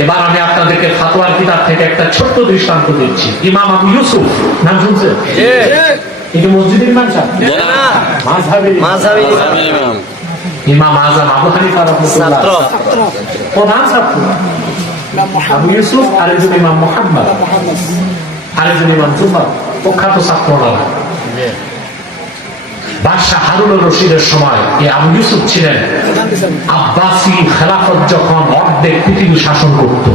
এবার আমি আপনাদেরকে ফাতোয়ার কিতাব থেকে একটা ছোট্ট দৃষ্টান্ত দিচ্ছি। ইমাম আবু ইউসুফ নাম শুনছেন? যে মসজিদের ইমাম ইমাম। আজম আবু হানিফা ছাত্র। প্রধান ছাত্র। আবু ইউসুফ আরেকজন ইমাম মোহাম্মদ। আরেকজন ইমাম জুফার। প্রখ্যাত ছাত্র বাদশাহ হারুন রশিদের সময় এই আবু ইউসুফ ছিলেন। আব্বাসি খেলাফত যখন অর্ধেক পৃথিবী শাসন করত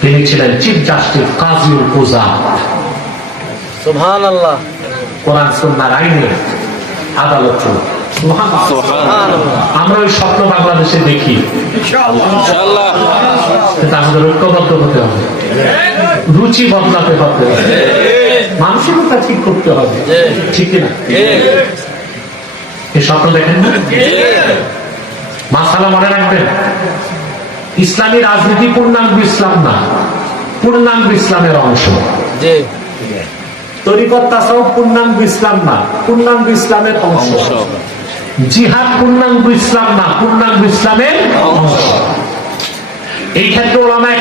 তিনি ছিলেন চিফ জাস্টিস কাজিউল কুজা সুবহান আল্লাহ কোরআন সুন্নার আইনে আদালত। সুবহানাল্লাহ। আমরা ওই স্বপ্ন বাংলাদেশে দেখি। আমাদের ঐক্যবদ্ধ হতে হবে। রুচি বদলাতে হবে। মানসিকতা ঠিক করতে হবে। ঠিক না এই স্বপ্ন দেখেন না? মাসালা মনে রাখবেন। ইসলামী রাজনীতি পূর্ণাঙ্গ ইসলাম না। পূর্ণাঙ্গ ইসলামের অংশ। তরিকত তাসাউফ পূর্ণাঙ্গ ইসলাম না। পূর্ণাঙ্গ ইসলামের অংশ। জিহাদ পূর্ণাঙ্গ ইসলাম না। পূর্ণাঙ্গ ইসলামের অংশ। এই ক্ষেত্রে ওলামায়ে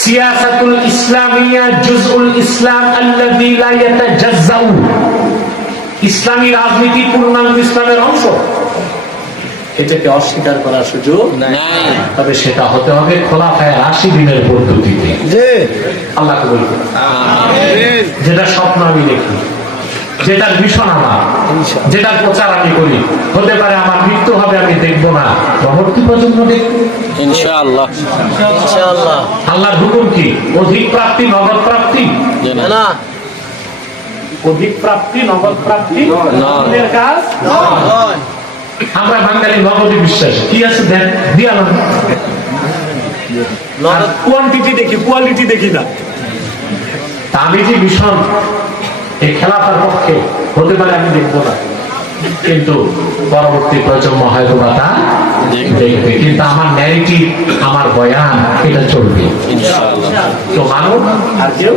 সিয়াসাতুল ইসলামিয়া জুজউল ইসলাম আল্লাযী লা ইয়াতাজাজ্জাউ। ইসলামী রাজনীতি পূর্ণাঙ্গ ইসলামের অংশ। এটাকে অস্বীকার করার সুযোগ তবে সেটা হতে হবে খোলাফায় রাশিদিনের পদ্ধতিতে। জি। আল্লাহ কবুল করুন। যেটা স্বপ্ন আমি দেখি যেটার ভীষণ আমার যেটার প্রচার আমি করি হতে পারে আমার মৃত্যু হবে আমি দেখব না পরবর্তী প্রজন্ম দেখব। ইনশাআল্লাহ। ইনশাআল্লাহ। আল্লাহর হুকুম কি? অধিক প্রাপ্তি নগদ প্রাপ্তি? না অধিক প্রাপ্তি নগদ প্রাপ্তি? না। কাজ? আমরা বাঙালি নগদে বিশ্বাস। কি আছে দেন? নগদ কোয়ান্টিটি দেখি কোয়ালিটি দেখি না। আমি যে ভীষণ এই খেলাটার পক্ষে হতে পারে আমি দেখব না। কিন্তু পরবর্তী প্রজন্ম হয়তো বা তা দেখবে কিন্তু আমার ন্যারেটিভ আমার বয়ান এটা চলবে। ইনশাআল্লাহ। তো মানুষ আর কেউ?